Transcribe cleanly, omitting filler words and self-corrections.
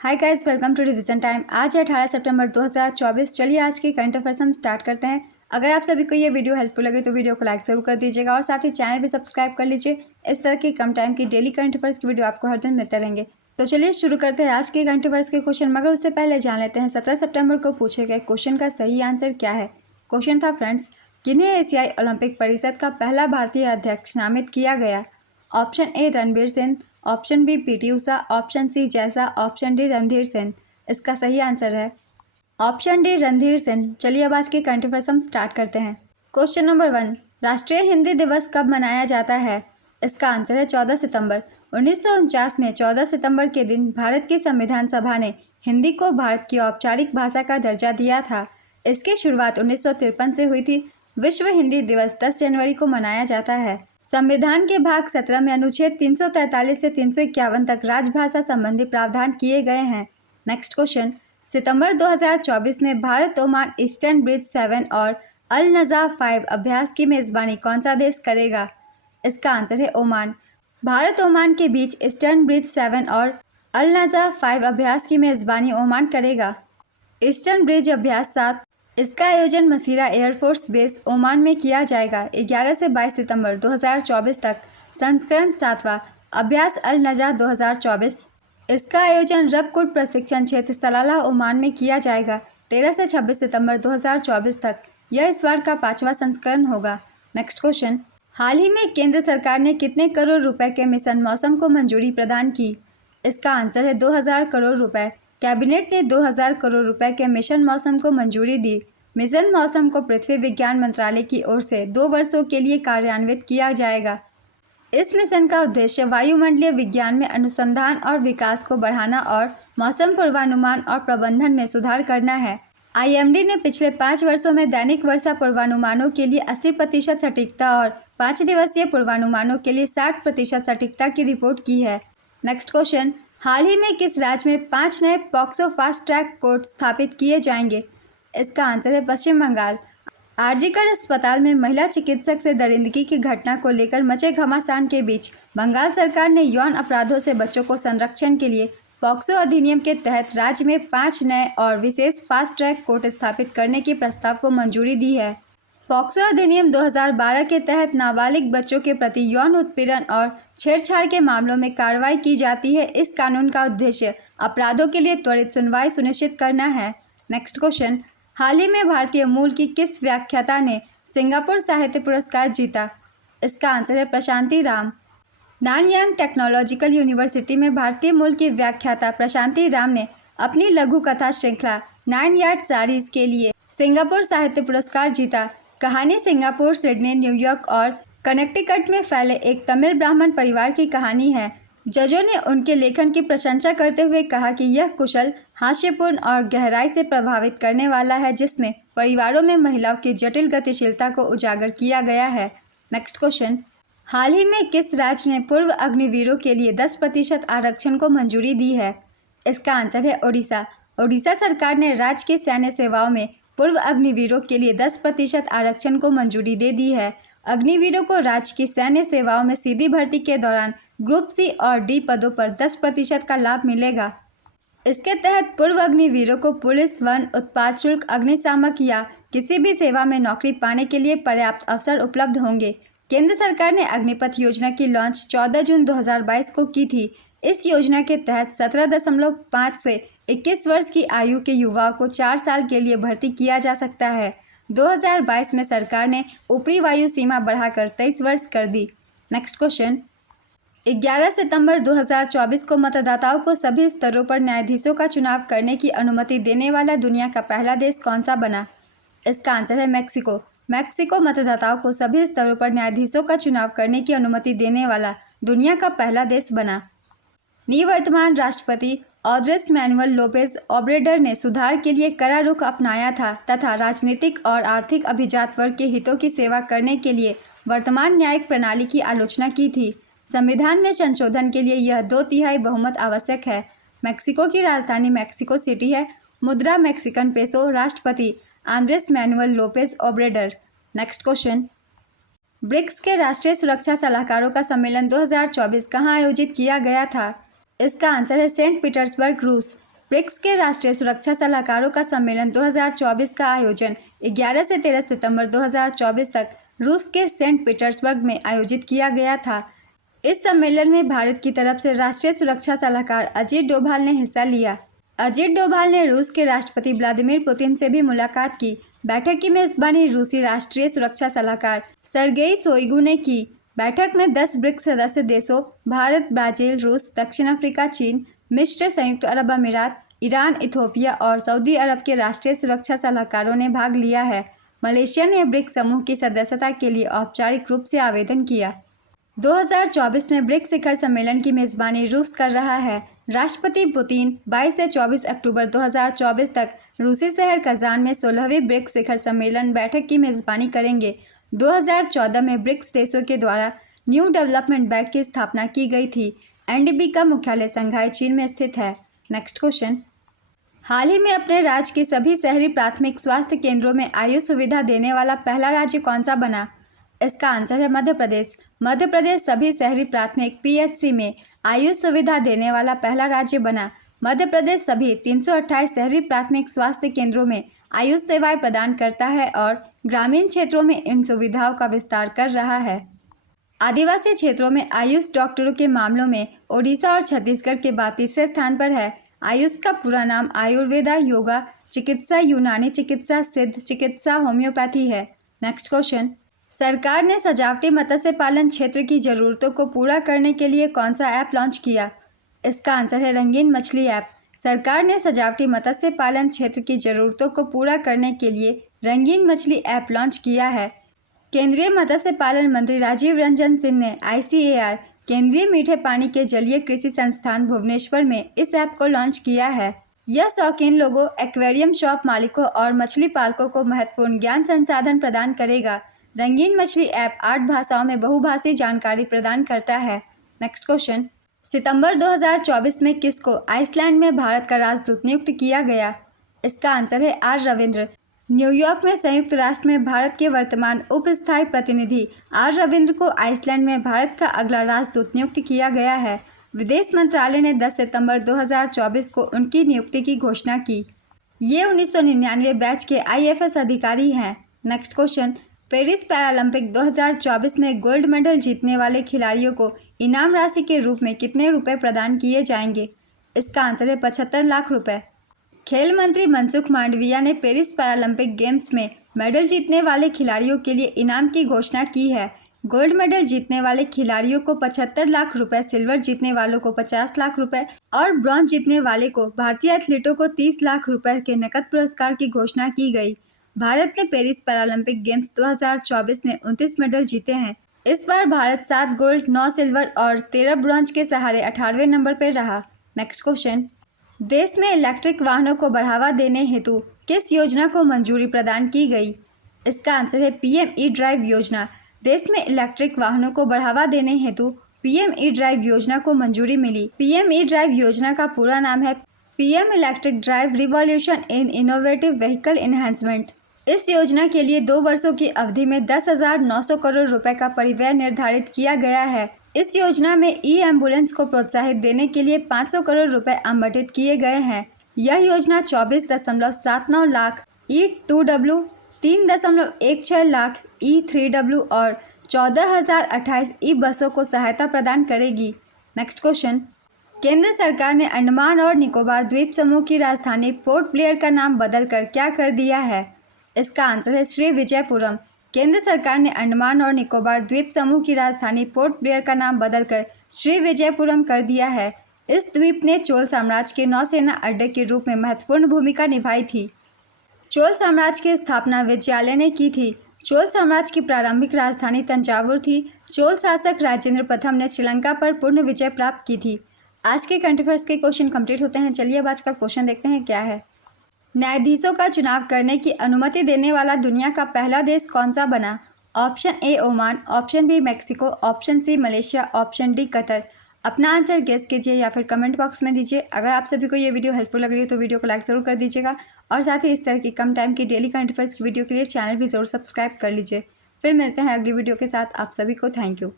Hi guys, welcome to revision time. आज है 18 सितंबर 2024। चलिए आज की करंट अफेयर्स हम स्टार्ट करते हैं। अगर आप सभी को ये वीडियो हेल्पफुल लगे तो वीडियो को लाइक जरूर कर दीजिएगा और साथ ही चैनल भी सब्सक्राइब कर लीजिए। इस तरह की कम टाइम की डेली करंट अफेयर्स की वीडियो आपको हर दिन मिलते रहेंगे। तो चलिए शुरू करते हैं आज के करंट अफेयर्स के क्वेश्चन, मगर उससे पहले जान लेते हैं 17 सितंबर को पूछे गए क्वेश्चन का सही आंसर क्या है। क्वेश्चन था फ्रेंड्स, किन्हें एशियाई ओलंपिक परिषद का पहला भारतीय अध्यक्ष नामित किया गया। Option A Ranbir Singh, option B PT Usha, option C जैसा, ऑप्शन डी रणधीर सिंह। इसका सही आंसर है ऑप्शन डी रणधीर सिंह। चलिए अब आज के करंट अफेयर्स हम स्टार्ट करते हैं। क्वेश्चन नंबर 1, राष्ट्रीय हिंदी दिवस कब मनाया जाता है। इसका आंसर है 14 सितंबर। 1949 में 14 सितंबर के दिन भारत की संविधान सभा ने हिंदी को भारत की औपचारिक भाषा का दर्जा दिया था। इसकी शुरुआत 1953 से हुई थी। विश्व हिंदी दिवस 10 जनवरी को मनाया जाता है। संविधान के भाग 17 में अनुच्छेद 343 से 351 तक राजभाषा संबंधी प्रावधान किए गए हैं। नेक्स्ट क्वेश्चन, सितंबर 2024 में भारत ओमान ईस्टर्न ब्रिज 7 और अल नज़ा 5 अभ्यास की मेज़बानी कौन सा देश करेगा। इसका आंसर है ओमान। भारत ओमान के बीच ईस्टर्न ब्रिज 7 और अल नज़ा 5 अभ्यास की मेज़बानी ओमान करेगा। ईस्टर्न ब्रिज अभ्यास 7, इसका आयोजन मसीरा एयरफोर्स बेस ओमान में किया जाएगा। 11 से 22 सितंबर 2024 तक संस्करण 7वां अभ्यास अल नज़ा 2024, इसका आयोजन रबकुट प्रशिक्षण क्षेत्र सलाला ओमान में किया जाएगा। 13 से 26 सितंबर 2024 तक यह इस बार का 5वां संस्करण होगा। नेक्स्ट क्वेश्चन, हाल ही में केंद्र सरकार ने कितने करोड़ रुपए के मिशन मौसम को मंजूरी प्रदान की। इसका आंसर है 2000 करोड़ रुपए। कैबिनेट ने 2000 करोड़ रुपए के मिशन मौसम को मंजूरी दी। मिशन मौसम को पृथ्वी विज्ञान मंत्रालय की ओर से 2 वर्षों के लिए कार्यान्वित किया जाएगा। इस मिशन का उद्देश्य वायुमंडलीय विज्ञान में अनुसंधान और विकास को बढ़ाना और मौसम पूर्वानुमान और प्रबंधन में सुधार करना है। आईएमडी ने पिछले 5 वर्षों में दैनिक वर्षा पूर्वानुमानों के लिए 80% सटीकता और 5 दिवसीय पूर्वानुमानों के लिए 60% सटीकता की रिपोर्ट की है। नेक्स्ट क्वेश्चन, हाल ही में किस राज्य में 5 नए पॉक्सो फास्ट ट्रैक कोर्ट स्थापित किए जाएंगे। इसका आंसर है पश्चिम बंगाल। आरजीकर अस्पताल में महिला चिकित्सक से दरिंदगी की घटना को लेकर मचे घमासान के बीच बंगाल सरकार ने यौन अपराधों से बच्चों को संरक्षण के लिए पॉक्सो अधिनियम के तहत राज्य में 5 नए और विशेष फास्ट ट्रैक कोर्ट स्थापित करने के प्रस्ताव को मंजूरी दी है। पॉक्सो अधिनियम 2012 के तहत नाबालिग बच्चों के प्रति यौन उत्पीड़न और छेड़छाड़ के मामलों में कार्रवाई की जाती है। इस कानून का उद्देश्य अपराधों के लिए त्वरित सुनवाई सुनिश्चित करना है। नेक्स्ट क्वेश्चन, हाल ही में भारतीय मूल की किस व्याख्याता ने सिंगापुर साहित्य पुरस्कार जीता। इसका आंसर है Prashanti Ram. Nanyang technological university में भारतीय मूल की व्याख्याता प्रशांति राम ने अपनी लघु कथा श्रृंखला 9 यार्ड साड़ीज के लिए सिंगापुर साहित्य पुरस्कार जीता। कहानी सिंगापुर, सिडनी, न्यूयॉर्क और कनेक्टिकट में फैले एक तमिल ब्राह्मण परिवार की कहानी है। जजों ने उनके लेखन की प्रशंसा करते हुए कहा कि यह कुशल, हास्यपूर्ण और गहराई से प्रभावित करने वाला है, जिसमें परिवारों में महिलाओं की जटिल गतिशीलता को उजागर किया गया है। नेक्स्ट क्वेश्चन, हाल ही में किस राज्य ने पूर्व अग्निवीरों के लिए 10% आरक्षण को मंजूरी दी है। इसका आंसर है ओडिशा। ओडिशा सरकार ने राज्य की सैन्य सेवाओं में पूर्व अग्निवीरों के लिए 10% आरक्षण को मंजूरी दे दी है। अग्निवीरों को राज्य की सैन्य सेवाओं में सीधी भर्ती के दौरान ग्रुप सी और डी पदों पर 10% का लाभ मिलेगा। इसके तहत पूर्व अग्निवीरों को पुलिस, वन, उत्पाद शुल्क, अग्निशामक या किसी भी सेवा में नौकरी पाने के लिए पर्याप्त अवसर उपलब्ध होंगे। केंद्र सरकार ने अग्निपथ योजना की लॉन्च 14 जून 2022 को की थी। इस योजना के तहत 17.5 से 21 वर्ष की आयु के युवाओं को 4 साल के लिए भर्ती किया जा सकता है। 2022 में सरकार ने ऊपरी वायु सीमा बढ़ाकर 23 वर्ष कर दी। नेक्स्ट क्वेश्चन, 11 सितंबर 2024 को मतदाताओं को सभी स्तरों पर न्यायाधीशों का चुनाव करने की अनुमति देने वाला दुनिया का पहला देश कौन सा बना। इसका आंसर है मैक्सिको। मैक्सिको मतदाताओं को सभी स्तरों पर न्यायाधीशों का चुनाव करने की अनुमति देने वाला दुनिया का पहला देश बना। निवर्तमान राष्ट्रपति ऑड्रेस मैनुअल लोपेज ओब्रेडर ने सुधार के लिए कड़ा रुख अपनाया था तथा राजनीतिक और आर्थिक अभिजात वर्ग के हितों की सेवा करने के लिए वर्तमान न्यायिक प्रणाली की आलोचना की थी। संविधान में संशोधन के लिए यह 2/3 बहुमत आवश्यक है। मैक्सिको की राजधानी मैक्सिको सिटी है। मुद्रा मैक्सिकन पेसो। राष्ट्रपति Andres Manuel Lopez Obrador. Next question, BRICS के राष्ट्रीय सुरक्षा सलाहकारों का सम्मेलन 2024 कहाँ आयोजित किया गया था। इसका आंसर है सेंट पीटर्सबर्ग, रूस। ब्रिक्स के राष्ट्रीय सुरक्षा सलाहकारों का सम्मेलन 2024 का आयोजन 11 से 13 सितंबर 2024 तक रूस के सेंट पीटर्सबर्ग में आयोजित किया गया था। इस सम्मेलन में भारत की तरफ से राष्ट्रीय सुरक्षा सलाहकार अजीत डोभाल ने हिस्सा लिया। अजीत डोभाल ने रूस के राष्ट्रपति व्लादिमीर पुतिन से भी मुलाकात की। बैठक की मेजबानी रूसी राष्ट्रीय सुरक्षा सलाहकार सर्गेई शोइगु ने की। बैठक में 10 ब्रिक्स सदस्य देशों भारत, ब्राजील, रूस, दक्षिण अफ्रीका, चीन, मिस्र, संयुक्त अरब अमीरात, ईरान, इथियोपिया और सऊदी अरब के राष्ट्रीय सुरक्षा सलाहकारों ने भाग लिया है। मलेशिया ने ब्रिक्स समूह की सदस्यता के लिए औपचारिक रूप से आवेदन किया। 2024 में ब्रिक्स शिखर सम्मेलन की मेजबानी रूस कर रहा है। राष्ट्रपति पुतिन 22 से 24 अक्टूबर 2024 तक रूसी शहर कजान में 16वीं ब्रिक्स शिखर सम्मेलन बैठक की मेजबानी करेंगे। 2014 में ब्रिक्स देशों के द्वारा न्यू डेवलपमेंट बैंक की स्थापना की गई थी। एनडीबी का मुख्यालय संघाई चीन में स्थित है। नेक्स्ट क्वेश्चन, हाल ही में अपने राज्य के सभी शहरी प्राथमिक स्वास्थ्य केंद्रों में आयुष सुविधा देने वाला पहला राज्य कौन सा बना? इसका आंसर है मध्य प्रदेश। मध्य प्रदेश सभी शहरी प्राथमिक पीएचसी में आयुष सुविधा देने वाला पहला राज्य बना। मध्य प्रदेश सभी 328 शहरी प्राथमिक स्वास्थ्य केंद्रों में आयुष सेवाएं प्रदान करता है और ग्रामीण क्षेत्रों में इन सुविधाओं का विस्तार कर रहा है। आदिवासी क्षेत्रों में आयुष डॉक्टरों के मामलों में ओडिशा और छत्तीसगढ़ के बाद तीसरे स्थान पर है। आयुष का पूरा नाम आयुर्वेदा, योगा चिकित्सा, यूनानी चिकित्सा, सिद्ध चिकित्सा, होम्योपैथी है। नेक्स्ट क्वेश्चन, सरकार ने सजावटी मत्स्य पालन क्षेत्र की ज़रूरतों को पूरा करने के लिए कौन सा ऐप लॉन्च किया? इसका आंसर है रंगीन मछली ऐप। सरकार ने सजावटी मत्स्य पालन क्षेत्र की ज़रूरतों को पूरा करने के लिए रंगीन मछली ऐप लॉन्च किया है। केंद्रीय मत्स्य पालन मंत्री राजीव रंजन सिंह ने ICAR केंद्रीय मीठे पानी के जलीय कृषि संस्थान भुवनेश्वर में इस ऐप को लॉन्च किया है। यह शौकीन लोगों, एक्वेरियम शॉप मालिकों और मछली पालकों को महत्वपूर्ण ज्ञान संसाधन प्रदान करेगा। रंगीन मछली ऐप 8 भाषाओं में बहुभाषी जानकारी प्रदान करता है। नेक्स्ट क्वेश्चन, सितंबर 2024 में किसको आइसलैंड में भारत का राजदूत नियुक्त किया गया? इसका आंसर है R रविंद्र। न्यूयॉर्क में संयुक्त राष्ट्र में भारत के वर्तमान उप स्थायी प्रतिनिधि R रविंद्र को आइसलैंड में भारत का अगला राजदूत नियुक्त किया गया है। विदेश मंत्रालय ने 10 सितंबर 2024 को उनकी नियुक्ति की घोषणा की। ये 1999 बैच के IFS अधिकारी हैं। नेक्स्ट क्वेश्चन, पेरिस पैरालंपिक 2024 में गोल्ड मेडल जीतने वाले खिलाड़ियों को इनाम राशि के रूप में कितने रुपए प्रदान किए जाएंगे? इसका आंसर है 75 लाख रुपए। खेल मंत्री मनसुख मांडविया ने पेरिस पैरालंपिक गेम्स में मेडल जीतने वाले खिलाड़ियों के लिए इनाम की घोषणा की है। गोल्ड मेडल जीतने वाले खिलाड़ियों को 75 लाख रुपए, सिल्वर जीतने वालों को 50 लाख रुपए और ब्रॉन्ज जीतने वाले को भारतीय एथलीटों को 30 लाख रुपए के नकद पुरस्कार की घोषणा की गई। भारत ने पेरिस पैरालंपिक गेम्स 2024 में 29 मेडल जीते हैं। इस बार भारत 7 गोल्ड, 9 सिल्वर और 13 ब्रॉन्ज के सहारे 18वें नंबर पर रहा। नेक्स्ट क्वेश्चन, देश में इलेक्ट्रिक वाहनों को बढ़ावा देने हेतु किस योजना को मंजूरी प्रदान की गई? इसका आंसर है PM E-ड्राइव योजना। देश में इलेक्ट्रिक वाहनों को बढ़ावा देने हेतु PM E-ड्राइव योजना को मंजूरी मिली। PM E-ड्राइव योजना का पूरा नाम है PM electric drive revolution in innovative vehicle enhancement. इस योजना के लिए 2 वर्षों की अवधि में 10,900 करोड़ रुपए का परिव्यय निर्धारित किया गया है। इस योजना में एम्बुलेंस को प्रोत्साहित देने के लिए 500 करोड़ रुपए आवंटित किए गए हैं। यह योजना 24.79 लाख E2W, 3.16 लाख E3W और 14,028 बसों को सहायता प्रदान करेगी। नेक्स्ट क्वेश्चन, केंद्र सरकार ने अंडमान और निकोबार द्वीप समूह की राजधानी पोर्ट ब्लेयर का नाम बदलकर क्या कर दिया है? इसका आंसर है श्री विजयपुरम। केंद्र सरकार ने अंडमान और निकोबार द्वीप समूह की राजधानी पोर्ट ब्लेयर का नाम बदलकर श्री विजयपुरम कर दिया है। इस द्वीप ने चोल साम्राज्य के नौसेना अड्डे के रूप में महत्वपूर्ण भूमिका निभाई थी। चोल साम्राज्य की स्थापना विजयालय ने की थी। चोल साम्राज्य की प्रारंभिक राजधानी तंजावुर थी। चोल शासक राजेंद्र प्रथम ने श्रीलंका पर पूर्ण विजय प्राप्त की थी। आज के करंट अफेयर्स के क्वेश्चन कंप्लीट होते हैं। चलिए अब आज का क्वेश्चन देखते हैं क्या है। न्यायाधीशों का चुनाव करने की अनुमति देने वाला दुनिया का पहला देश कौन सा बना? Option A Oman, option B Mexico, option C Malaysia, option D Qatar. अपना आंसर गेस कीजिए या फिर कमेंट बॉक्स में दीजिए। अगर आप सभी को ये वीडियो हेल्पफुल लग रही है तो वीडियो को लाइक ज़रूर कर दीजिएगा और साथ ही इस तरह की कम टाइम की डेली करंट अफेयर्स की वीडियो के लिए चैनल भी ज़रूर सब्सक्राइब कर लीजिए। फिर मिलते हैं अगली वीडियो के साथ। आप सभी को थैंक यू।